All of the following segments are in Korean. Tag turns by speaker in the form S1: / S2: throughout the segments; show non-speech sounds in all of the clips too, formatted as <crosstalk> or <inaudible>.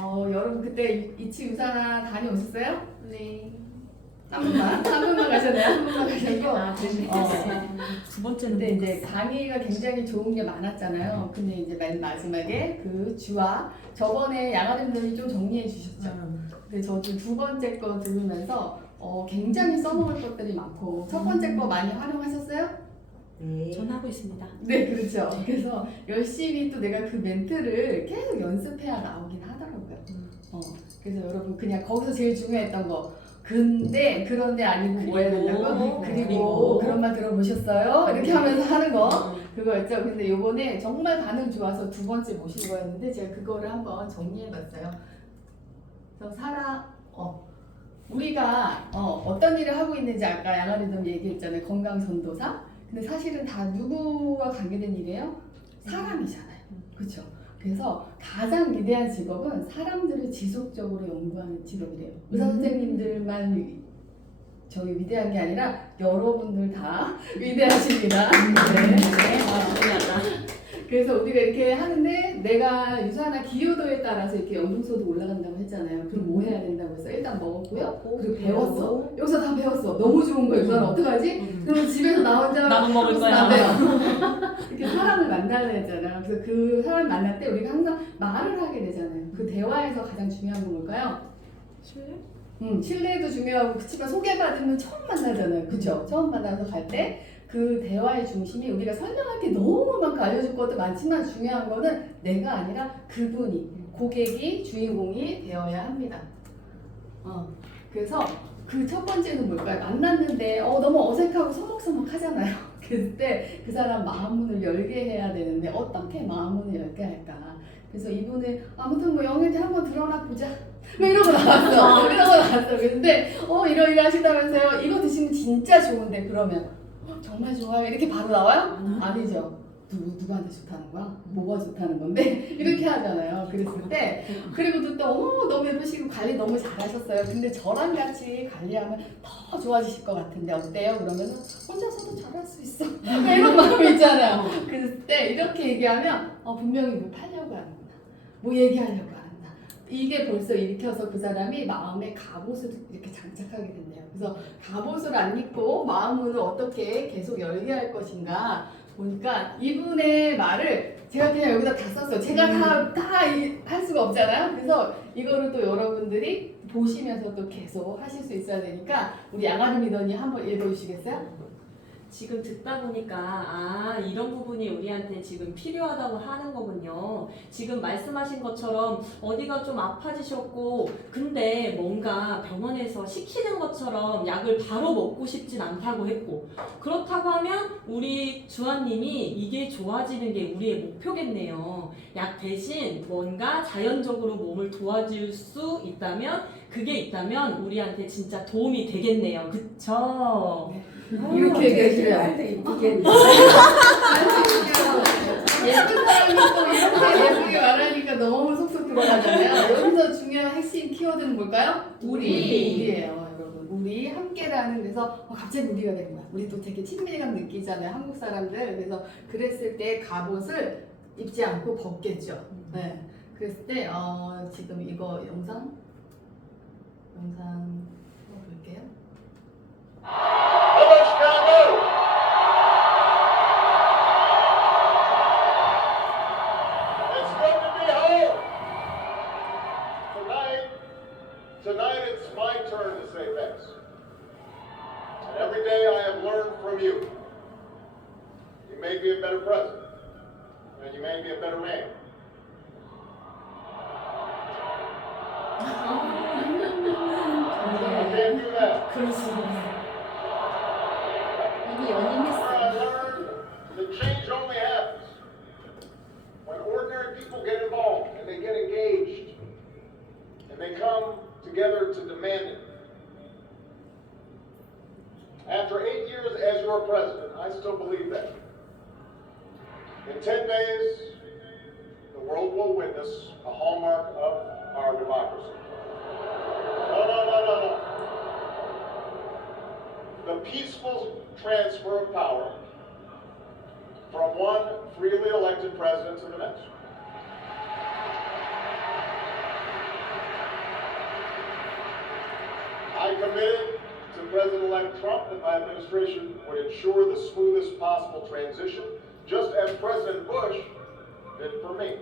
S1: 어, 여러분 그때 이치 유산화 다녀오셨어요?
S2: 네.
S1: 한 번만? 한 번만 가셨나요? 한 번만 가셨고
S2: 아, 재밌
S1: 어.
S3: 두 번째는
S1: 근데 이제 강의가 굉장히 좋은 게 많았잖아요. 근데 이제 맨 마지막에 그 주화 저번에 양아님들이 좀 정리해 주셨죠. 근데 저도 두 번째 거 들으면서 어, 굉장히 써먹을 것들이 많고 첫 번째 거 많이 활용하셨어요?
S3: 네. 전하고 있습니다.
S1: 네, 그렇죠. 그래서 열심히 또 내가 그 멘트를 계속 연습해야 나오긴 하더라고요.
S3: 음.
S1: 어, 그래서 여러분 그냥 거기서 제일 중요했던 거. 근데 그런데 아니고 뭐 해야 된다고?
S3: 그리고,
S1: 그리고. 그런 말 들어보셨어요? 이렇게 하면서 하는 거.
S3: 음.
S1: 그거였죠. 근데 요번에 정말 반응 좋아서 두 번째 모신 거였는데 제가 그거를 한번 정리해봤어요. 그래서 살아 어 우리가 어, 어떤 일을 하고 있는지 아까 양아리도 얘기했잖아요. 건강 전도사. 근데 사실은 다 누구와 관계된 일이에요? 사람이잖아요. 그렇죠. 그래서 가장 위대한 직업은 사람들을 지속적으로 연구하는 직업이래요. 의사 선생님들만 위- 저기 위대한 게 아니라 여러분들 다 <laughs> 위대하십니다. 네.
S3: 아, 중요하다.
S1: 그래서 우리가 이렇게 하는데 내가 유산화 기여도에 따라서 이렇게 연금소득 올라간다고 했잖아요. 그럼 뭐 해야 된다고 했어? 일단 먹었고요. 그리고 배웠어. 여기서 다 배웠어. 너무 좋은 거야. 유산화 어떡하지?
S3: 음.
S1: 그럼 집에서 나 혼자
S3: 나도 먹을 거야. <laughs>
S1: 이렇게 사람을 만나야 되잖아. 그래서 그 사람 만날 때 우리가 항상 말을 하게 되잖아요. 그 대화에서 가장 중요한 건 뭘까요?
S3: 실례?
S1: 음, 신뢰도 중요하고 그치만 소개받으면 처음 만나잖아요. 그죠? 처음 만나서 갈 때 그 대화의 중심이 우리가 설명할 게 너무 많고 알려줄 것도 많지만 중요한 거는 내가 아니라 그분이 고객이 주인공이 되어야 합니다. 어, 그래서 그 첫 번째는 뭘까요? 만났는데 어, 너무 어색하고 서먹서먹 하잖아요. <laughs> 그때 그 사람 마음문을 열게 해야 되는데 어떻게 마음문을 열게 할까? 그래서 이분은 아무튼 뭐 영애한테 한번 들어나 보자. 뭐 이러고 나왔어. 이러고 나왔어. 근데 어 이러 이러 하신다면서요. 이거 드시면 진짜 좋은데 그러면 어, 정말 좋아요. 이렇게 바로 나와요? 아니죠. 누구 누구한테 좋다는 거야? 뭐가 좋다는 건데 <laughs> 이렇게 하잖아요. 그랬을 때 그리고 또 어머 너무 예쁘시고 관리 너무 잘하셨어요. 근데 저랑 같이 관리하면 더 좋아지실 것 같은데 어때요? 그러면 혼자서도 잘할 수 있어. <laughs> 뭐 이런 <laughs> 마음이 있잖아요. 그랬을 때 이렇게 얘기하면 어, 분명히 뭐 팔려고 하는구나. 뭐 얘기하려고 하는구나. 이게 벌써 일으켜서 그 사람이 마음에 갑옷을 이렇게 장착하게 된대요. 그래서 갑옷을 안 입고 마음을 어떻게 계속 열게 할 것인가 보니까 이분의 말을 제가 그냥 여기다 다 썼어요. 제가 다 다 할 수가 없잖아요. 그래서 이거를 또 여러분들이 보시면서 또 계속 하실 수 있어야 되니까 우리 양아름 리더님 한번 읽어주시겠어요?
S3: 지금 듣다 보니까 아 이런 부분이 우리한테 지금 필요하다고 하는 거군요. 지금 말씀하신 것처럼 어디가 좀 아파지셨고 근데 뭔가 병원에서 시키는 것처럼 약을 바로 먹고 싶진 않다고 했고 그렇다고 하면 우리 주아님이 이게 좋아지는 게 우리의 목표겠네요. 약 대신 뭔가 자연적으로 몸을 도와줄 수 있다면 그게 있다면 우리한테 진짜 도움이 되겠네요. 그쵸?
S1: 이렇게 얘기하시면
S2: 할때 이쁘게.
S1: 예쁜 사람이 또 이렇게 예쁘게 말하니까 너무 속속 들어가잖아요. 여기서 중요한 핵심 키워드는 뭘까요? 우리.
S3: 우리.
S1: 우리예요, 여러분. 우리 함께라는 데서 어, 갑자기 우리가 된 거야. 우리 또 되게 친밀감 느끼잖아요, 한국 사람들. 그래서 그랬을 때 갑옷을 입지 않고 벗겠죠. 네. 그랬을 때 어, 지금 이거 영상 영상 한번 볼게요.
S4: the world will witness, a hallmark of our democracy. No, no, no, no, no. The peaceful transfer of power from one freely elected president to the next. I committed to President-elect Trump that my administration would ensure the smoothest possible transition just as President Bush did for me.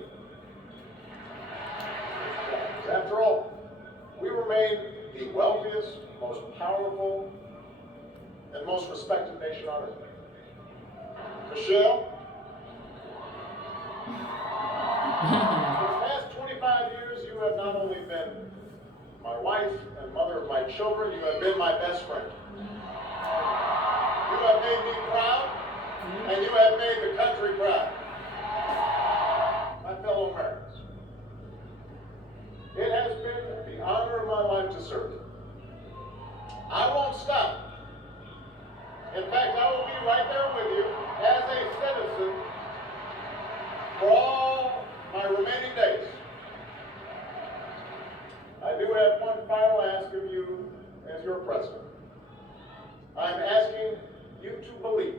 S4: After all, we remain the wealthiest, most powerful, and most respected nation on earth. Michelle, for the past 25 years, you have not only been my wife and mother of my children, you have been my best friend. You have made me proud, and you have made the country proud. My fellow Americans, it has been the honor of my life to serve you. I won't stop. In fact, I will be right there with you as a citizen for all my remaining days. I do have one final ask of you as your president. I'm asking you to believe,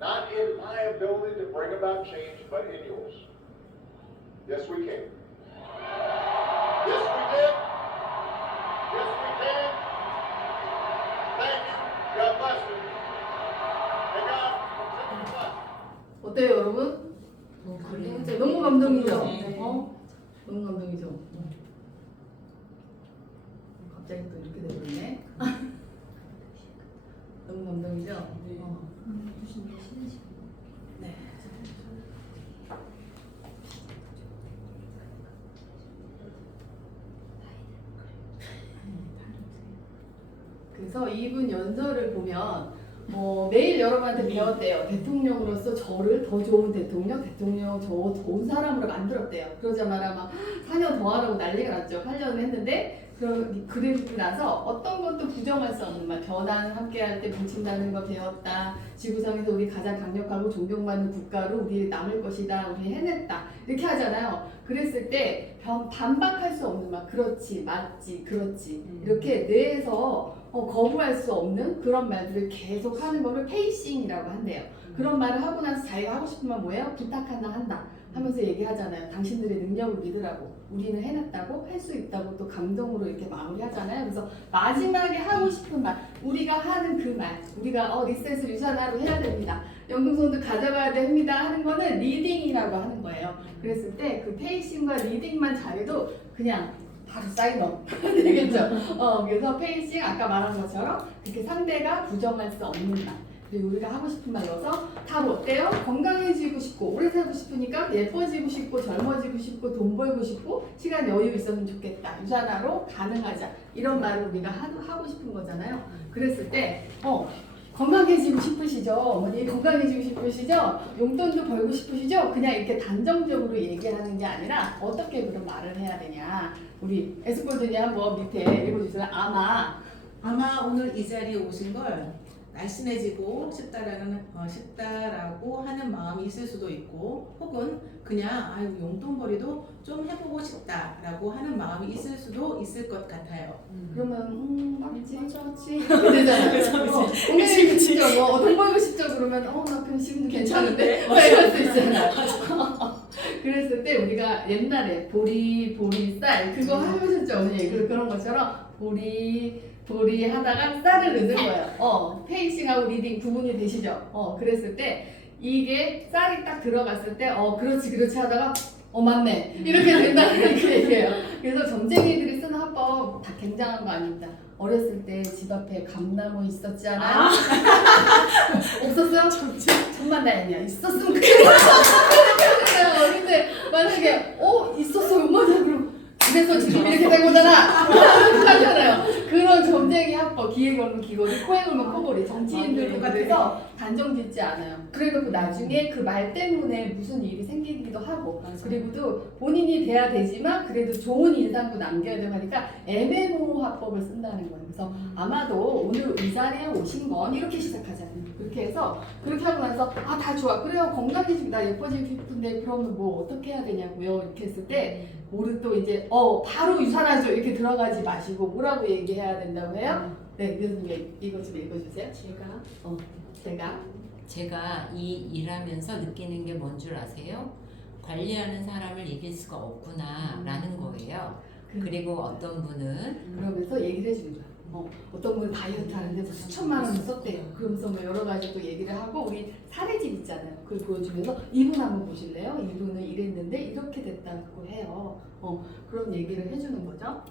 S4: not in my ability to bring about change, but in yours. Yes, we can. Yes, we did. Yes, we can. Thank you. God bless you. And God continue to bless.
S1: 어때요, 여러분? 진짜 너무 감동이죠? 어? 너무 감동이죠? 갑자기 또 이렇게 돼버리네. 너무 감동이죠? 어. 네. 그래서 이분 연설을 보면 어, 매일 여러분한테 배웠대요. 대통령으로서 저를 더 좋은 대통령, 대통령 저 좋은 사람으로 만들었대요. 그러자마자 막 4년 더 하라고 난리가 났죠. 8년을 했는데 그러, 그리고 나서 어떤 것도 부정할 수 없는 말 변화는 함께할 때 뭉친다는 거 배웠다. 지구상에서 우리 가장 강력하고 존경받는 국가로 우리 남을 것이다. 우리 해냈다. 이렇게 하잖아요. 그랬을 때 변- 반박할 수 없는 말 그렇지 맞지 그렇지 이렇게 뇌에서 어, 거부할 수 없는 그런 말들을 계속 하는 거를 페이싱이라고 한대요. 그런 말을 하고 나서 자기가 하고 싶은 말 뭐예요? 부탁한다 한다 하면서 얘기하잖아요. 당신들의 능력을 믿으라고 우리는 해냈다고 할 수 있다고 또 감동으로 이렇게 마무리하잖아요. 그래서 마지막에 하고 싶은 말 우리가 하는 그 말 우리가 어 리셋을 유산화로 해야 됩니다. 연금손도 가져가야 됩니다 하는 거는 리딩이라고 하는 거예요. 그랬을 때 그 페이싱과 리딩만 잘해도 그냥 바로 사인업 <laughs> 되겠죠. 어, 그래서 페이싱 아까 말한 것처럼 그렇게 상대가 부정할 수 없는 말. 그리고 우리가 하고 싶은 말 넣어서 다 어때요? 건강해지고 싶고 오래 살고 싶으니까 예뻐지고 싶고 젊어지고 싶고 돈 벌고 싶고 시간 여유 있었으면 좋겠다. 유산화로 가능하자. 이런 말을 우리가 하, 하고 싶은 거잖아요. 그랬을 때 어, 건강해지고 싶으시죠? 어머니 건강해지고 싶으시죠? 용돈도 벌고 싶으시죠? 그냥 이렇게 단정적으로 얘기하는 게 아니라 어떻게 그런 말을 해야 되냐. 우리 에스콜드니 한번 밑에 읽어주세요. 아마
S2: 아마 오늘 이 자리에 오신 걸 날씬해지고 싶다라는 어, 싶다라고 하는 마음이 있을 수도 있고 혹은 그냥 아유 용돈벌이도 좀 해보고 싶다라고 하는 마음이 있을 수도 있을 것 같아요.
S1: 그러면 음 맞지 맞지 이렇게 되잖아요. 어, 건강해지고 싶죠. 뭐돈 벌고 싶죠. 그러면 어나 그럼 지금도 괜찮은데 막 이럴 수 있잖아요. 그랬을 때 우리가 옛날에 보리 보리 쌀 그거 해보셨죠 어머니 그, 그런 것처럼 보리 보리 하다가 쌀을 넣는 거예요. 어 페이싱하고 리딩 구분이 되시죠? 어 그랬을 때 이게 쌀이 딱 들어갔을 때 어 그렇지 그렇지 하다가 어 맞네 이렇게 된다는 <laughs> 그 얘기예요. 그래서 점쟁이들이 쓰는 화법 다 굉장한 거 아닙니다. 어렸을 때 집 앞에 감나무 있었지 않아 요? <laughs> 없었어요? 천만 다행이야. 있었으면 <laughs> 났어. 근데 만약에 어 있었어 엄마다 그럼 그래서 지금 이렇게 된 거잖아. 하잖아요. 그런 점쟁이 합법, 기획 걸면 기고리, 코에 걸면 코골이, 정치인들도
S2: 아,
S1: 그래서 단정 짓지 않아요. 그래놓고 나중에 그 말 때문에 무슨 일이 생기기도 하고 그리고 또 본인이 돼야 되지만 그래도 좋은 인상도 남겨야 되고 하니까 애매모 화법을 쓴다는 거예요. 그래서 아마도 오늘 이 자리에 오신 건 이렇게 시작하잖아요. 그렇게 해서 그렇게 하고 나서 아 다 좋아. 그래요 건강해지고 나 예뻐지고 싶은데 그러면 뭐 어떻게 해야 되냐고요. 이렇게 했을 때 모르 또 이제 어 바로 유산하죠. 이렇게 들어가지 마시고 뭐라고 얘기해야 된다고 해요? 네, 교수님 이거 좀 읽어주세요.
S3: 제가
S1: 어 제가
S5: 제가 이 일하면서 느끼는 게 뭔 줄 아세요? 관리하는 사람을 이길 수가 없구나라는 거예요. 그리고 어떤 분은
S1: 그러면서 얘기를 해주는 거야. 어, 어떤 분은 다이어트 하는데 뭐 수천만 원을 썼대요. 그러면서 뭐 여러 가지 또 얘기를 하고 우리 사례집 있잖아요. 그걸 보여주면서 이분 한번 보실래요? 이분은 이랬는데 이렇게 됐다고 해요. 어, 그런 얘기를 해주는 거죠.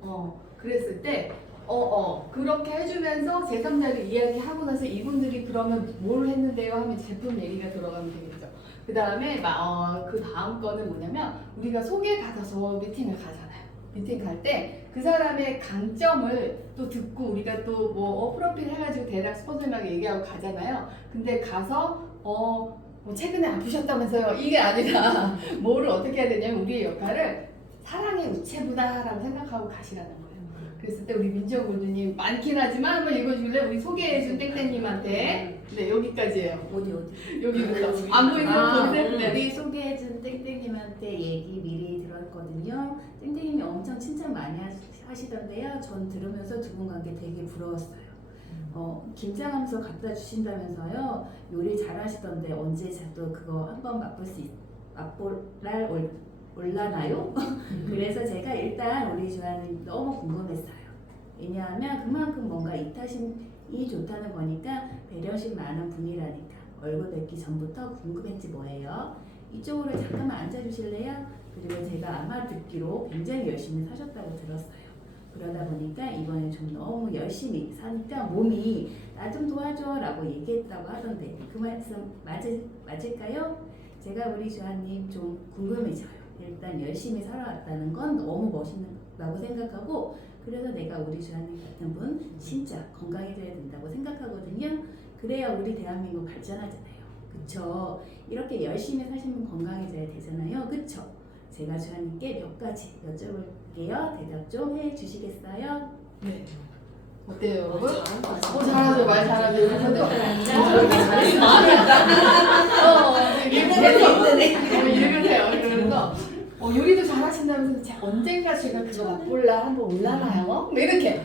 S1: 어, 그랬을 때 어, 어, 그렇게 해주면서 제3자를 이야기하고 나서 이분들이 그러면 뭘 했는데요? 하면 제품 얘기가 들어가면 되겠죠. 그 다음에 어, 그 다음 거는 뭐냐면 우리가 소개받아서 미팅을 가잖아요. 미팅 갈 때 그 사람의 강점을 또 듣고 우리가 또 뭐 어, 프로필 해가지고 대략 스폰서님하고 얘기하고 가잖아요. 근데 가서 어, 뭐 최근에 아프셨다면서요. 이게 아니라 <laughs> 뭐를 어떻게 해야 되냐면 우리의 역할을 사랑의 우체부다라고 생각하고 가시라는 거예요. 그랬을 때 우리 민지영 골드님 많긴 하지만 한번 읽어줄래? 우리 소개해준 땡땡님한테 네 여기까지예요.
S6: 어디 어디?
S1: 여기부터 안 보이는
S6: 아,
S1: 거 보세요. 네.
S6: 우리 소개해준 땡땡님한테 얘기 미리 들었거든요. 땡땡님이 엄청 칭찬 많이 하시- 하시던데요. 전 들으면서 두 분 관계 되게 부러웠어요. 어, 김장하면서 갖다 주신다면서요. 요리 잘하시던데 언제 또 그거 한번 맛볼 수 있, 맛볼 날 올, 올라나요? <laughs> 그래서 제가 일단 우리 주아님 너무 궁금했어요. 왜냐하면 그만큼 뭔가 이타심이 좋다는 거니까 배려심 많은 분이라니까 얼굴 뵙기 전부터 궁금했지 뭐예요. 이쪽으로 잠깐만 앉아주실래요? 그리고 제가 아마 듣기로 굉장히 열심히 사셨다고 들었어요. 그러다 보니까 이번에 좀 너무 열심히 사니까 몸이 나 좀 도와줘 라고 얘기했다고 하던데 그 말씀 맞을, 맞을까요? 제가 우리 주아님 좀 궁금해져요. 일단 열심히 살아왔다는 건 너무 멋있다고 생각하고 그래서 내가 우리 주아님 같은 분 진짜 건강해져야 된다고 생각하거든요. 그래야 우리 대한민국 발전하잖아요. 그쵸? 이렇게 열심히 사시면 건강해져야 되잖아요. 그쵸? 제가 주아님께 몇 가지 여쭤볼게요. 대답 좀 해주시겠어요?
S1: 네. 어때요, 여러분? 어, 잘하죠, 말 잘하죠. 근데 어,
S3: 아니, 마음이
S1: 어, 어, 읽으세요. 어, 읽으세요. 그러면서 어, 요리도 잘하신다면서 제- 언젠가 제가 그거 맛볼라 한번 올라나요? 뭐 이렇게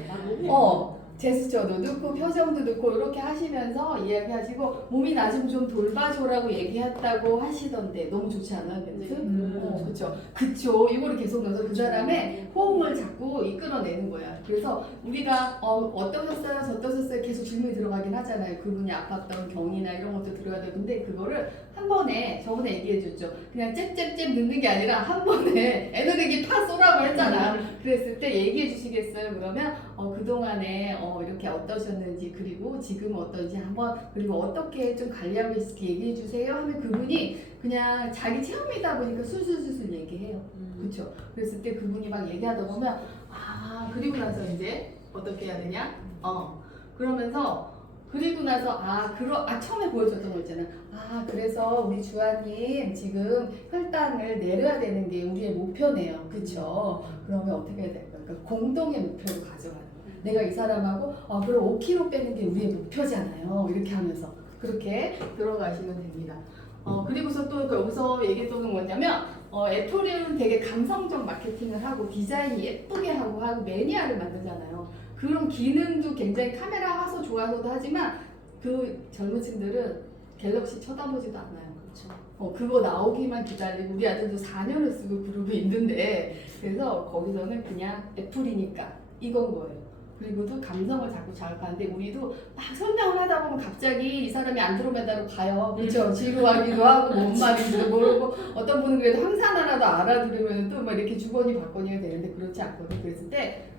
S1: 어 제스처도 넣고 표정도 넣고 이렇게 하시면서 이야기하시고 몸이 나 좀 좀 돌봐줘라고 얘기했다고 하시던데 너무 좋지 않아요, 멘트? 어, 그쵸. 그쵸. 이거를 계속 넣어서 그 사람의 호응을 자꾸 이끌어내는 거야. 그래서 우리가 어, 어떠셨어요? 저떠셨어요? 계속 질문이 들어가긴 하잖아요. 그분이 아팠던 경이나 이런 것도 들어야 되고. 근데 그거를 한 번에 저번에 얘기해줬죠. 그냥 잽잽잽 넣는 게 아니라 한 번에 <laughs> 에너지 파 쏘라고 했잖아. 그랬을 때 얘기해 주시겠어요? 그러면 어, 그동안에 어, 이렇게 어떠셨는지 그리고 지금 어떤지 한번 그리고 어떻게 좀 관리하고 있을지 얘기해 주세요 하면 그분이 그냥 자기 체험이다 보니까 술술술술 얘기해요. 그렇죠. 그랬을 때 그분이 막 얘기하다 보면 아 그리고 나서 이제 어떻게 해야 되냐? 어 그러면서 그리고 나서 아 그러 아 처음에 보여줬던 거 있잖아. 아 그래서 우리 주아님 지금 혈당을 내려야 되는 게 우리의 목표네요. 그렇죠. 그러면 어떻게 해야 될까? 그러니까 공동의 목표로 가져가는. 내가 이 사람하고 아 그럼 5kg 빼는 게 우리의 목표잖아요. 이렇게 하면서 그렇게 들어가시면 됩니다. 어 그리고서 또 여기서 얘기했던 건 뭐냐면 어, 애플은 되게 감성적 마케팅을 하고 디자인이 예쁘게 하고 하고 매니아를 만들잖아요. 그런 기능도 굉장히 카메라 화소 좋아서도 하지만 그 젊은 층들은 갤럭시 쳐다보지도 않아요.
S6: 그렇죠.
S1: 어, 그거 나오기만 기다리고 우리 아들도 4년을 쓰고 그러고 있는데 그래서 거기서는 그냥 애플이니까 이건 거예요. 그리고도 감성을 자꾸 자극하는데 우리도 막 설명을 하다 보면 갑자기 이 사람이 안드로메다로 가요. 그렇죠? 지루하기도 하고 뭔 말인지도 모르고 어떤 분은 그래도 항상 하나도 알아들으면 또 막 이렇게 주거니 받거니가 되는데 그렇지 않거든요. 그랬을 때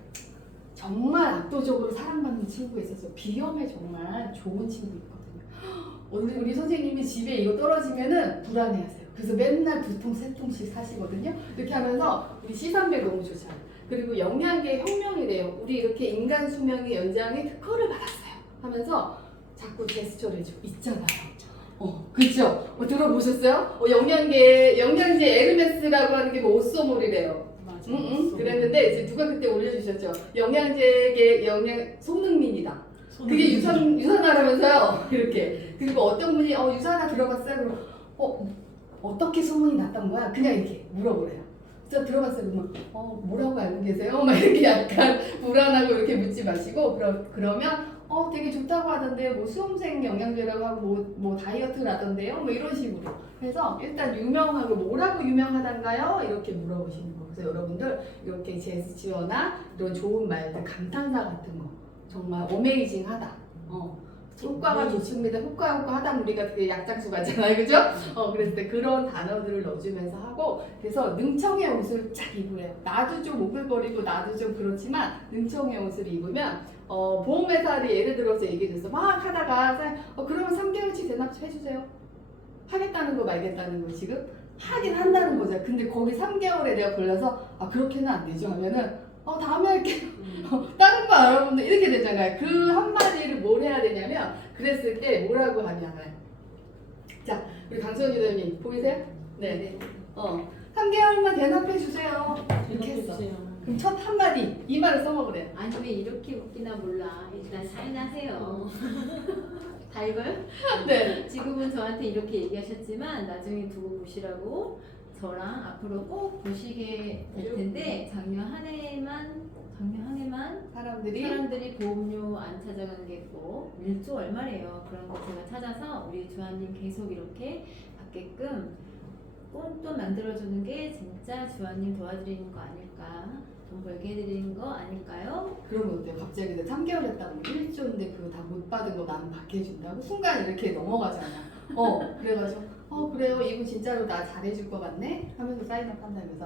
S1: 정말 압도적으로 사랑받는 친구가 있었어요. 비염에 정말 좋은 친구 있거든요. 오늘 우리 선생님이 집에 이거 떨어지면은 불안해하세요. 그래서 맨날 두 통, 세 통씩 사시거든요. 이렇게 하면서 우리 시산배 너무 좋잖아요. 그리고 영양계 혁명이래요. 우리 이렇게 인간 수명의 연장에 특허를 받았어요. 하면서 자꾸 제스처를 해주고 있잖아요. 어, 그죠? 어, 들어보셨어요? 어, 영양계, 영양제 에르메스라고 하는 게뭐 오쏘몰이래요.
S3: 맞아.
S1: 응, 응. 그랬는데 이제 누가 그때 올려주셨죠? 영양제계 영양 손흥민이다. 그게 유산 유산하라면서요. <laughs> 이렇게 그리고 어떤 분이 어 유산화 들어갔어요. 그럼 어 어떻게 소문이 났던 거야? 그냥 이렇게 물어보래요. 그래서 들어갔어요. 그러면 어 뭐라고 알고 계세요? 막 이렇게 약간 <laughs> 불안하고 이렇게 묻지 마시고 그러, 그러면 어 되게 좋다고 하던데 뭐 수험생 영양제라고 하고 뭐, 뭐 다이어트라던데요? 뭐 이런 식으로. 그래서 일단 유명하고 뭐라고 유명하단가요? 이렇게 물어보시는 거 그래서 여러분들 이렇게 제스처나 이런 좋은 말들 감탄사 같은 거. 정말 어메이징하다. 어 효과가 좋습니다 효과 효과 하다 우리가 되게 약장수 같잖아요 <laughs> 그죠 어 그랬을 때 그런 단어들을 넣어주면서 하고 그래서 능청의 옷을 쫙 입으래요 나도 좀 오글거리고 나도 좀 그렇지만 능청의 옷을 입으면 어, 보험회사들이 예를 들어서 얘기해줬어. 막 하다가, 사- 어, 그러면 3개월치 대납 해주세요. 하겠다는 거 말겠다는 거 지금? 하긴 한다는 거죠. 근데 거기 3개월에 내가 걸려서, 아, 그렇게는 안 되죠. 하면은, 어, 다음에 할게요. 어, 다른 거 알아보면 이렇게 되잖아요. 그 한마디를 뭘 해야 되냐면, 그랬을 때 뭐라고 하냐면, 자, 우리 강수현 유대님 보이세요? 네. 어, 3개월만 대납해주세요. 이렇게 했어. 그럼 첫 한마디, 이 말을 써먹으래요.
S7: 아니 왜 이렇게 웃기나 몰라. 일단 사인하세요. 다 읽어요?
S1: 네.
S7: 지금은 저한테 이렇게 얘기하셨지만 나중에 두고 보시라고 저랑 앞으로 꼭 보시게 될 텐데 작년 한 해만 작년 한 해만
S1: 사람들이
S7: 사람들이 보험료 안 찾아간 게 있고 1조 얼마래요. 그런 거 제가 찾아서 우리 주한님 계속 이렇게 받게끔 꽁돈 만들어주는 게 진짜 주한님 도와드리는 거 아닐까. 돈 벌게 해드리는 거 아닐까요?
S1: 그러면 어때요? 갑자기 내가 3개월 했다고 1조인데 그거 다 못 받은 거 나는 받게 해준다고? 순간 이렇게 넘어가잖아. 어, 그래가지고, 어, 그래요. 이거 진짜로 나 잘해줄 것 같네? 하면서 사인업 한다면서.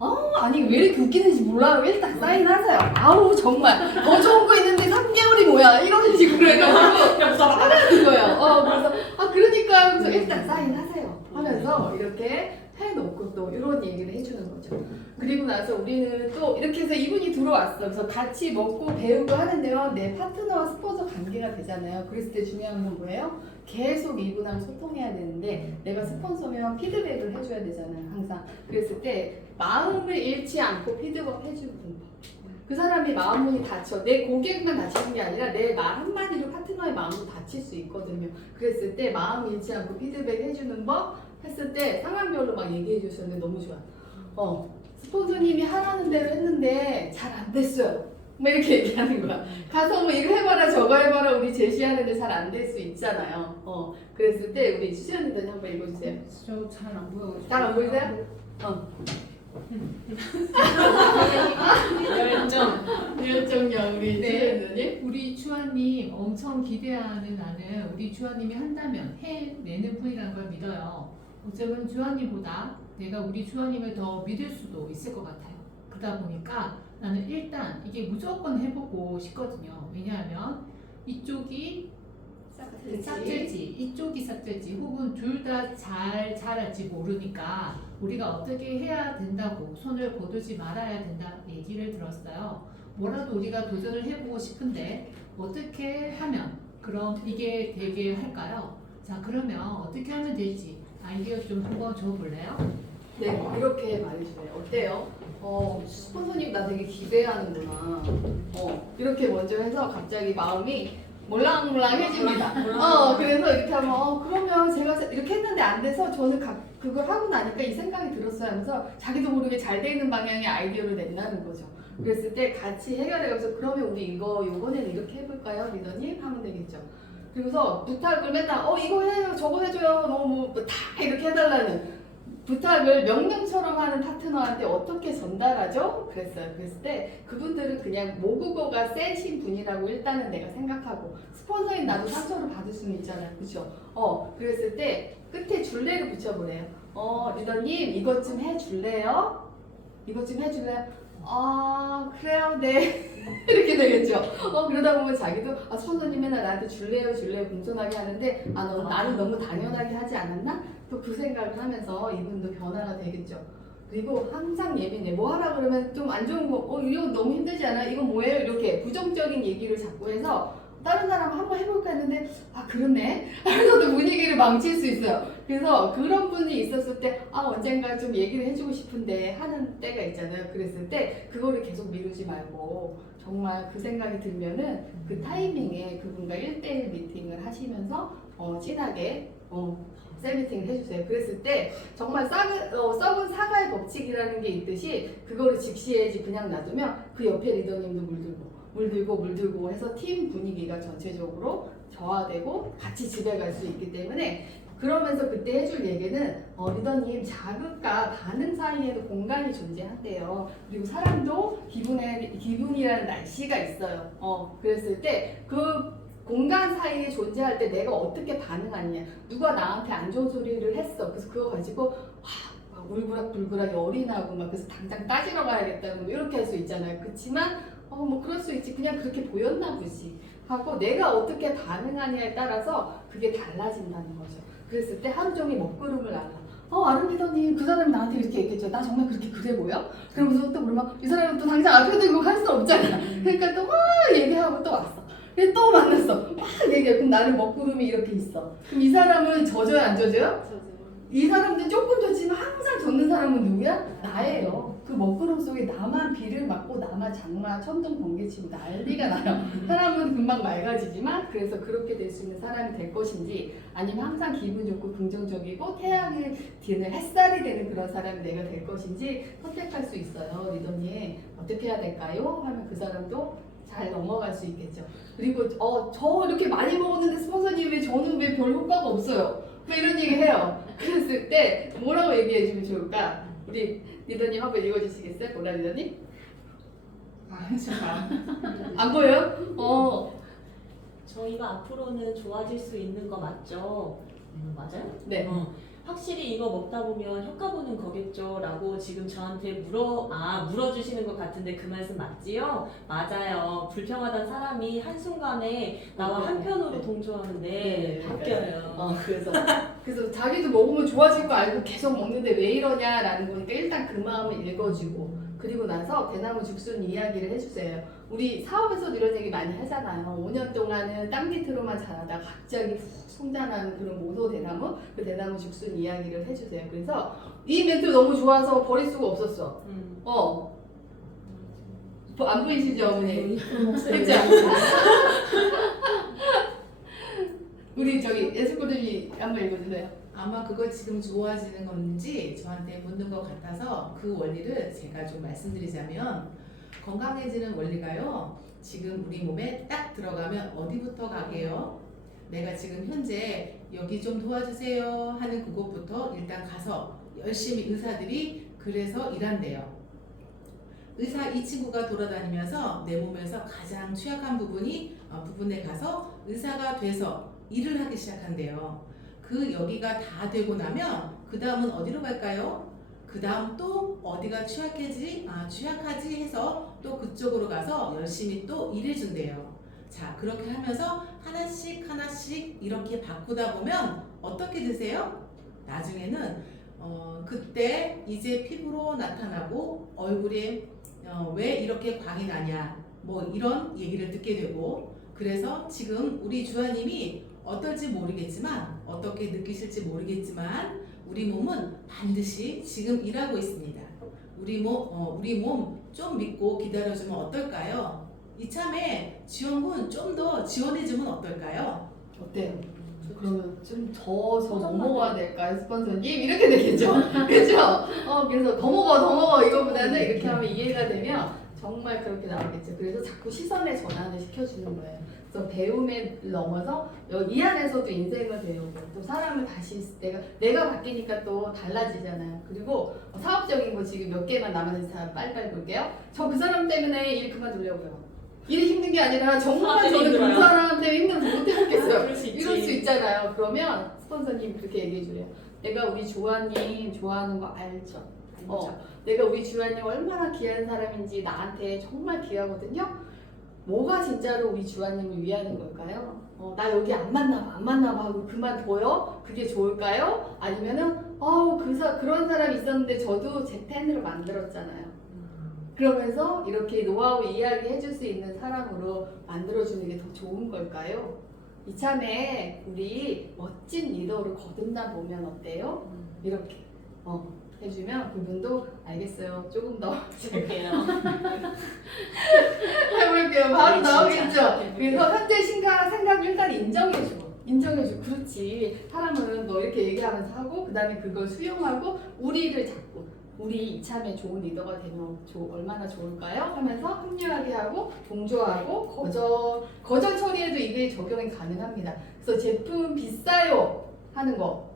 S1: 어, 아니, 왜 이렇게 웃기는지 몰라요. 일단 사인하세요. 아우, 정말. 더 좋은 거 있는데 3개월이 뭐야. 이런 식으로 해가지고. 하라는 거예요. 어, 그래서, 아, 그러니까. 그래서 일단 사인하세요. 하면서 이렇게 해놓고 또 이런 얘기를 해주는 거죠. 그리고 나서 우리는 또 이렇게 해서 이분이 들어왔어. 그래서 같이 먹고 배우고 하는데요. 내 파트너와 스폰서 관계가 되잖아요. 그랬을 때 중요한 건 뭐예요? 계속 이분하고 소통해야 되는데 내가 스폰서면 피드백을 해줘야 되잖아요. 항상. 그랬을 때 마음을 잃지 않고 피드백 해주는 법. 그 사람이 마음이 다쳐. 내 고객만 다치는 게 아니라 내 말 한마디로 파트너의 마음도 다칠 수 있거든요. 그랬을 때 마음 잃지 않고 피드백 해주는 법 했을 때 상황별로 막 얘기해 주셨는데 너무 좋아요. 어, 스폰서님이 하라는 대로 했는데 잘 안 됐어요. 뭐 이렇게 얘기하는 거야. 가서 뭐 이거 해봐라 저거 해봐라 우리 제시하는데 잘 안 될 수 있잖아요. 어, 그랬을 때 우리 수지언니들 한번 읽어주세요.
S2: 저 잘 안 보여.
S1: 잘안 보이세요? 어.
S3: 열정.
S1: 열정력 우리
S8: 네.
S1: 수지언니님.
S8: 우리 주아님 엄청 기대하는 나는 우리 주아님이 한다면 해내는 분이라는 걸 믿어요. 어쩌면 주아님보다 내가 우리 주아님을 더 믿을 수도 있을 것 같아요. 그러다 보니까 나는 일단 이게 무조건 해보고 싶거든요. 왜냐하면 이쪽이 싹질지 이쪽이 싹질지 혹은 둘 다 잘 자랄지 모르니까 우리가 어떻게 해야 된다고 손을 거두지 말아야 된다 얘기를 들었어요. 뭐라도 우리가 도전을 해보고 싶은데 어떻게 하면 그럼 이게 되게 할까요? 자 그러면 어떻게 하면 될지 아이디어 좀 한번 줘볼래요?
S1: 네, 이렇게 말해주세요. 어때요? 어, 스폰서님 나 되게 기대하는구나. 어, 이렇게 먼저 해서 갑자기 마음이 몰랑몰랑해집니다. 어, 그래서 이렇게 하면, 어, 그러면 제가 이렇게 했는데 안 돼서 저는 가, 그걸 하고 나니까 이 생각이 들었어요 하면서 자기도 모르게 잘 되는 방향의 아이디어를 낸다는 거죠. 그랬을 때 같이 해결해가면서 그러면 우리 이거 요번에는 이렇게 해볼까요? 리더님? 하면 되겠죠. 그리고서 부탁을 맨날 어 이거 해요 저거 해줘요 너무 뭐다 이렇게 해달라는 부탁을 명령처럼 하는 파트너한테 어떻게 전달하죠? 그랬어요. 그랬을 때 그분들은 그냥 모국어가 세신 분이라고 일단은 내가 생각하고 스폰서인 나도 상처를 받을 수는 있잖아요. 그죠? 어, 그랬을 때 끝에 줄레를 붙여보래요. 어, 리더님 이것 좀 해줄래요? 이것 좀 해줄래요? 아, 그래요, 네. <laughs> 이렇게 되겠죠. 어, 그러다 보면 자기도 아, 스폰서님 맨날 나한테 줄래요, 줄래요 공손하게 하는데 아, 너, 나는 너무 당연하게 하지 않았나? 또 그 생각을 하면서 이분도 변화가 되겠죠. 그리고 항상 예민해. 뭐 하라 그러면 좀 안 좋은 거, 어, 이거 너무 힘들지 않아? 이거 뭐예요? 이렇게 부정적인 얘기를 자꾸 해서 다른 사람 한번 해볼까 했는데, 아, 그렇네? <laughs> 하면서도 분위기를 망칠 수 있어요. 그래서 그런 분이 있었을 때, 아, 언젠가 좀 얘기를 해주고 싶은데 하는 때가 있잖아요. 그랬을 때, 그거를 계속 미루지 말고, 정말 그 생각이 들면은 그 타이밍에 그분과 1대1 미팅을 하시면서, 어, 진하게, 어, 셀 미팅을 해주세요. 그랬을 때 정말 썩은, 어, 썩은 사과의 법칙이라는 게 있듯이 그거를 직시해야지 그냥 놔두면 그 옆에 리더님도 물들고 물들고 물들고 해서 팀 분위기가 전체적으로 저하되고 같이 집에 갈 수 있기 때문에 그러면서 그때 해줄 얘기는 어, 리더님 자극과 반응 사이에도 공간이 존재한대요. 그리고 사람도 기분에 기분이라는 날씨가 있어요. 어, 그랬을 때 그 공간 사이에 존재할 때 내가 어떻게 반응하느냐. 누가 나한테 안 좋은 소리를 했어. 그래서 그거 가지고 와, 막 울그락불그락 열이 나고 막 그래서 당장 따지러 가야겠다는 뭐 이렇게 할 수 있잖아요. 그렇지만 어, 뭐 그럴 수 있지. 그냥 그렇게 보였나 보지. 하고 내가 어떻게 반응하냐에 따라서 그게 달라진다는 거죠. 그랬을 때 하루 종일 먹구름을 날라. 어, 아름 리더님, 그 사람이 나한테 이렇게 얘기했죠. 나 정말 그렇게 그래 보여? 그러면서 또 물어봐. 이 사람은 또 당장 앞에 들고 갈수 없잖아. 그러니까 또 막 얘기하고 또 왔어. 또 만났어. 막 얘기해. 그럼 나는 먹구름이 이렇게 있어. 그럼 이 사람은 젖어요, 안 젖어요? 이 사람들 조금 젖지만 항상 젖는 사람은 누구야? 나예요. 그 먹구름 속에 나만 비를 맞고 나만 장마, 천둥, 번개 치고 난리가 나요. 사람은 금방 맑아지지만 그래서 그렇게 될 수 있는 사람이 될 것인지 아니면 항상 기분 좋고 긍정적이고 태양이 드는 햇살이 되는 그런 사람이 내가 될 것인지 선택할 수 있어요. 리더님 어떻게 해야 될까요? 하면 그 사람도 잘 넘어갈 수 있겠죠. 그리고 어 저 이렇게 많이 먹었는데 스폰서님 왜 저는 왜 별 효과가 없어요? 뭐 이런 얘기 해요. <laughs> 그랬을 때 뭐라고 얘기해 주면 좋을까? 우리 리더님 한번 읽어주시겠어요? 보라 리더님?
S2: 아, 잠깐. <laughs>
S1: 안 보여요? 어,
S3: 저희가 앞으로는 좋아질 수 있는 거 맞죠? 음, 맞아요?
S1: 네.
S3: 어, 확실히 이거 먹다 보면 효과 보는 거겠죠? 라고 지금 저한테 물어, 아, 물어주시는 것 같은데 그 말씀 맞지요? 맞아요. 불평하던 사람이 한순간에 나와
S1: 네.
S3: 한편으로
S1: 네.
S3: 동조하는데
S1: 네.
S3: 바뀌어요.
S1: 어, 그래서 그래서 자기도 먹으면 좋아질 거 알고 계속 먹는데 왜 이러냐라는 거니까 일단 그 마음을 읽어주고 그리고 나서 대나무 죽순 이야기를 해주세요. 우리 사업에서도 이런 얘기 많이 하잖아요. 5년 동안은 땅 밑으로만 자라다 갑자기 훅 성장하는 그런 모소 대나무, 그 대나무 죽순 이야기를 해주세요. 그래서 이 멘트 너무 좋아서 버릴 수가 없었어.
S3: 음.
S1: 어. 보- 안 보이시죠, 어머니? 그렇죠. <laughs> 우리 저기 예술고들이 한번 읽어주세요.
S2: 아마 그거 지금 좋아지는 건지 저한테 묻는 것 같아서 그 원리를 제가 좀 말씀드리자면 건강해지는 원리가요. 지금 우리 몸에 딱 들어가면 어디부터 가게요? 내가 지금 현재 여기 좀 도와주세요 하는 그곳부터 일단 가서 열심히 의사들이 그래서 일한대요. 의사 이 친구가 돌아다니면서 내 몸에서 가장 취약한 부분이 어, 부분에 가서 의사가 돼서 일을 하기 시작한대요. 그 여기가 다 되고 나면 그 다음은 어디로 갈까요? 그 다음 또 어디가 취약해지 아 취약하지 해서 또 그쪽으로 가서 열심히 또 일해 준대요. 자 그렇게 하면서 하나씩 하나씩 이렇게 바꾸다 보면 어떻게 되세요? 나중에는 어, 그때 이제 피부로 나타나고 얼굴에 어, 왜 이렇게 광이 나냐 뭐 이런 얘기를 듣게 되고 그래서 지금 우리 주아님이 어떨지 모르겠지만 어떻게 느끼실지 모르겠지만 우리 몸은 반드시 지금 일하고 있습니다. 우리 몸 어, 우리 몸 좀 믿고 기다려주면 어떨까요? 이참에 지원군 좀 더 지원해주면 어떨까요?
S1: 어때요? 그러면 좀더더 넘어가야 될까요, 스폰서님? 이렇게 되겠죠? <laughs> 그죠? 어, 그래서 더 먹어, 더 먹어 이거보다는 이렇게 하면 이해가 되면 정말 그렇게 나오겠죠. 그래서 자꾸 시선의 전환을 시켜주는 거예요. 그래서 배움에 넘어서 여기 이 안에서도 인생을 배우고 또 사람을 다시 내가 내가 바뀌니까 또 달라지잖아요. 그리고 사업적인 거 지금 몇 개만 남았는지 다 빨리빨리 볼게요. 저 그 사람 때문에 일 그만두려고요. 일이 힘든 게 아니라 정말 저는 그. 사람 때문에 힘들어서 못 해먹겠어요.
S3: 있지.
S1: 이럴 수 있잖아요. 그러면 스폰서님 그렇게 얘기해 주래요. 내가 우리 조아님 좋아하는 거 알죠? 어, 내가 우리 주아님 얼마나 귀한 사람인지 나한테 정말 귀하거든요. 뭐가 진짜로 우리 주아님을 위하는 걸까요? 어, 나 여기 안 만나봐, 안 만나봐 하고 그만둬요? 그게 좋을까요? 아니면은 어우 그 사, 그런 사람이 있었는데 저도 제 팬으로 만들었잖아요. 그러면서 이렇게 노하우 이야기 해줄 수 있는 사람으로 만들어주는 게 더 좋은 걸까요? 이참에 우리 멋진 리더로 거듭나 보면 어때요? 이렇게 어, 해주면 그분도 알겠어요. 조금 더
S3: 해볼게요. <laughs>
S1: 해볼게요. 바로
S3: 네, 진짜.
S1: 나오겠죠. 그래서 현재 생각 생각 일단 인정해줘. 인정해줘. 그렇지. 사람은 너 이렇게 얘기하면서 하고 그 다음에 그걸 수용하고 우리를 잡고 우리 이참에 좋은 리더가 되면 조- 얼마나 좋을까요? 하면서 합리하게 하고 동조하고 거절 거절 처리에도 이게 적용이 가능합니다. 그래서 제품 비싸요 하는 거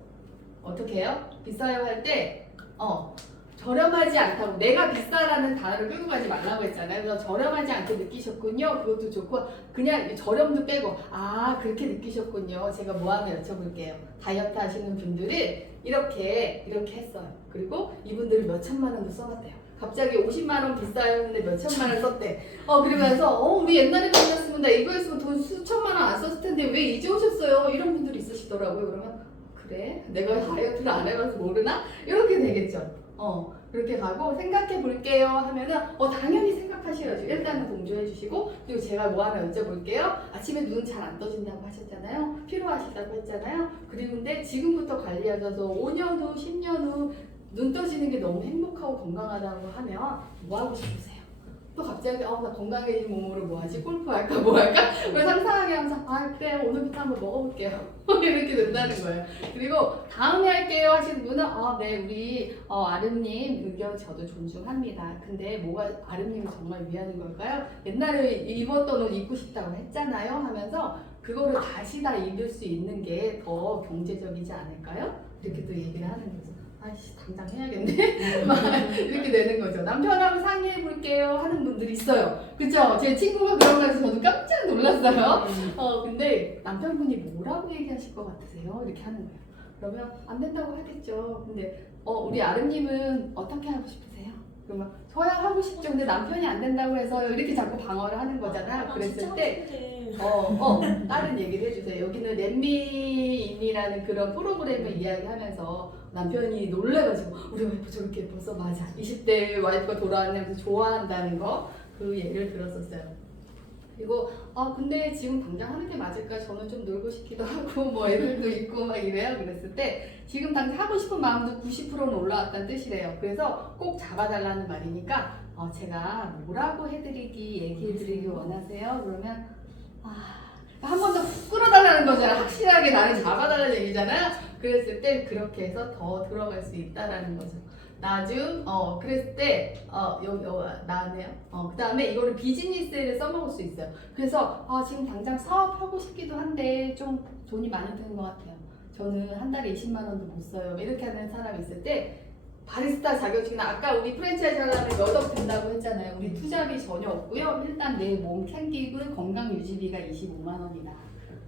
S1: 어떻게 해요? 비싸요 할 때 어, 저렴하지 않다고 내가 비싸라는 단어를 끌고 가지 말라고 했잖아요. 그래서 저렴하지 않게 느끼셨군요. 그것도 좋고 그냥 저렴도 빼고 아 그렇게 느끼셨군요. 제가 뭐 하나 여쭤볼게요. 다이어트 하시는 분들을 이렇게 이렇게 했어요. 그리고 이분들이 몇 천만 원도 써놨대요. 갑자기 50만 원 비싸요 했는데 몇 천만 원 썼대. 어 그러면서 어 우리 옛날에 만났으면 나 이거 했으면 돈 수천만 원 안 썼을 텐데 왜 이제 오셨어요? 이런 분들이 있으시더라고요. 그러면 그래 내가 다이어트를 안 해봐서 모르나? 이렇게 되겠죠. 어 그렇게 가고 생각해 볼게요 하면은 어 당연히 생각하셔야죠. 일단은 동조해 주시고 그리고 제가 뭐 하나 여쭤볼게요. 아침에 눈 잘 안 떠진다고 하셨잖아요. 피로하시다고 했잖아요. 그리고 근데 지금부터 관리하셔서 5년 후, 10년 후 눈 떠지는 게 너무 행복하고 건강하다고 하면 뭐 하고 싶으세요? 또 갑자기 어 나 건강해진 몸으로 뭐 하지? 골프 할까 뭐 할까? 왜 상상하게 하면서 아 그래 오늘부터 한번 먹어볼게요 <laughs> 이렇게 된다는 거예요 그리고 다음에 할게요 하시는 분은 아네 우리 어, 아름님 의견 저도 존중합니다 근데 뭐가 아름님을 정말 위하는 걸까요? 옛날에 입었던 옷 입고 싶다고 했잖아요 하면서 그거를 다시 다 입을 수 있는 게 더 경제적이지 않을까요? 이렇게 또 얘기를 하는 거죠 아이씨 당장 해야겠네 <laughs> 막 이렇게 되는 거죠 남편하고 상의해 볼게요 하는 분들이 있어요 그쵸? 제 친구가 그런 거 해서 저도 깜짝 놀랐어요 어 근데 남편분이 뭐라고 얘기하실 것 같으세요? 이렇게 하는 거예요. 그러면 안 된다고 하겠죠. 근데 어 우리 아름님은 어떻게 하고 싶으세요? 그러면 저야 하고 싶죠. 근데 남편이 안 된다고 해서 이렇게 자꾸 방어를 하는 거잖아요. 그랬을 때 어, 어, 다른 얘기를 해주세요. 여기는 렛미인이라는 그런 프로그램을 이야기하면서 남편이 놀래가지고 우리 와이프 저렇게 예뻐서 맞아. 20대 와이프가 돌아왔는데 좋아한다는 거그 얘기를 들었었어요. 그리고 아 근데 지금 당장 하는 게 맞을까? 저는 좀 놀고 싶기도 하고 뭐 애들도 있고 막 이래요. 그랬을 때 지금 당장 하고 싶은 마음도 90%는 올라왔다는 뜻이래요. 그래서 꼭 잡아달라는 말이니까 어, 제가 뭐라고 해드리기 얘기해드리기 원하세요? 그러면 아 한 번더 끌어달라는 거잖아. 확실하게 나를 잡아달라는 얘기잖아요. 그랬을 때 그렇게 해서 더 들어갈 수 있다라는 거죠. 나중 어 그랬을 때어 여기 어, 나네요. 어 그다음에 이거를 비즈니스에 써먹을 수 있어요. 그래서 아 지금 당장 사업하고 싶기도 한데 좀 돈이 많이 드는 것 같아요. 저는 한 달에 20만 원도 못 써요. 이렇게 하는 사람이 있을 때 바리스타 자격증이나 아까 우리 프랜차이즈 하려면 몇억 든다고 했잖아요. 우리 투자비 전혀 없고요. 일단 내 몸 챙기고 건강 유지비가 25만 원이다.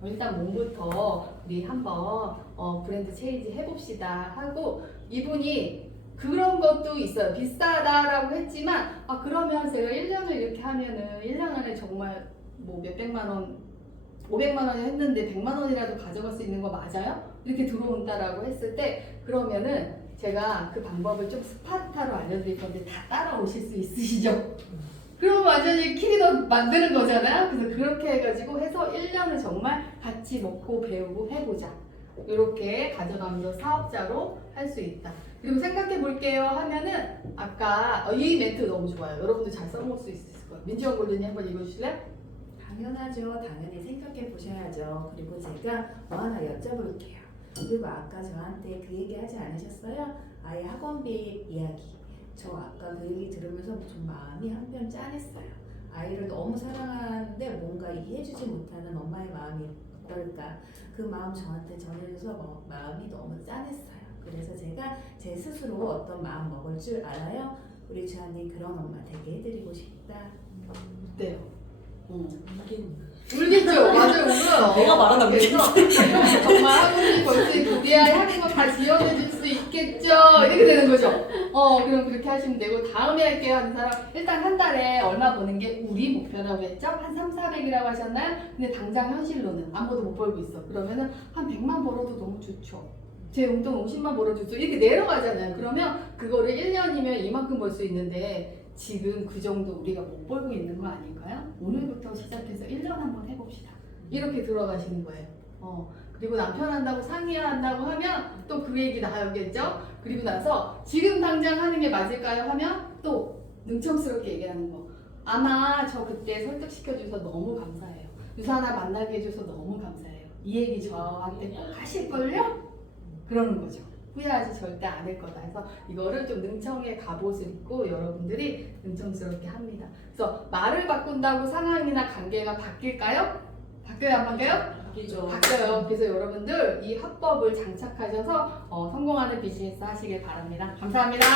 S1: 일단 몸부터 우리 한번 어, 브랜드 체인지 해봅시다 하고 이분이 그런 것도 있어요. 비싸다라고 했지만 아 그러면 제가 1년을 이렇게 하면은 1년 안에 정말 뭐 몇백만 원 500만 원을 했는데 100만 원이라도 가져갈 수 있는 거 맞아요? 이렇게 들어온다라고 했을 때 그러면은 제가 그 방법을 좀 스파르타로 알려드릴 건데 다 따라오실 수 있으시죠? 그럼 완전히 키리더 만드는 거잖아요. 그래서 그렇게 해가지고 해서 1년을 정말 같이 먹고 배우고 해보자. 이렇게 가져가면서 사업자로 할 수 있다. 그리고 생각해 볼게요 하면은 아까 어, 이 멘트 너무 좋아요. 여러분들 잘 써먹을 수 있을 거예요. 민지영 골든이 한번 읽어주실래요?
S6: 당연하죠. 당연히 생각해 보셔야죠. 그리고 제가 뭐 하나 여쭤볼게요. 그리고 아까 저한테 그 얘기 하지 않으셨어요? 아예 학원비 이야기. 저 아까 그 얘기 들으면서 좀 마음이 한편 짠했어요. 아이를 너무 사랑하는데 뭔가 이해해주지 못하는 엄마의 마음이 어떨까? 그 마음 저한테 전해줘서 뭐 마음이 너무 짠했어요. 그래서 제가 제 스스로 어떤 마음 먹을 줄 알아요. 우리 주한님 그런 엄마 되게 해드리고 싶다.
S1: 어때요? 어. 울겠죠? 맞아요, 울어요.
S3: 내가 말하나
S1: 그래서 정말 학원이 벌써 구비할 하는 거다 지원해줄 수 있겠죠? 이렇게 되는 거죠. 어, 그럼 그렇게 하시면 되고, 다음에 할게요 하는 사람, 일단 한 달에 얼마 버는 게 우리 목표라고 했죠? 한 3, 400이라고 하셨나요? 근데 당장 현실로는 아무도 못 벌고 있어. 그러면은 한 100만 벌어도 너무 좋죠. 제 용돈 50만 벌어줬죠. 이렇게 내려가잖아요. 그러면 그거를 1년이면 이만큼 벌 수 있는데, 지금 그 정도 우리가 못 벌고 있는 거 아닌가요? 오늘부터 시작해서 1년 한번 해봅시다. 이렇게 들어가시는 거예요. 어, 그리고 남편 한다고 상의한다고 하면 또 그 얘기 나오겠죠? 그리고 나서 지금 당장 하는 게 맞을까요? 하면 또 능청스럽게 얘기하는 거. 아마 저 그때 설득시켜줘서 너무 감사해요. 유산아 만나게 해줘서 너무 감사해요. 이 얘기 저한테 꼭 하실걸요? 그러는 거죠. 후회하지 절대 않을 거다. 그래서 이거를 좀 능청의 갑옷을 입고 여러분들이 능청스럽게 합니다. 그래서 말을 바꾼다고 상황이나 관계가 바뀔까요? 바뀌어요, 안 바뀌어요?
S3: 바뀌죠.
S1: 바뀌어요. 그래서 여러분들 이 합법을 장착하셔서 어, 성공하는 비즈니스 하시길 바랍니다. 감사합니다.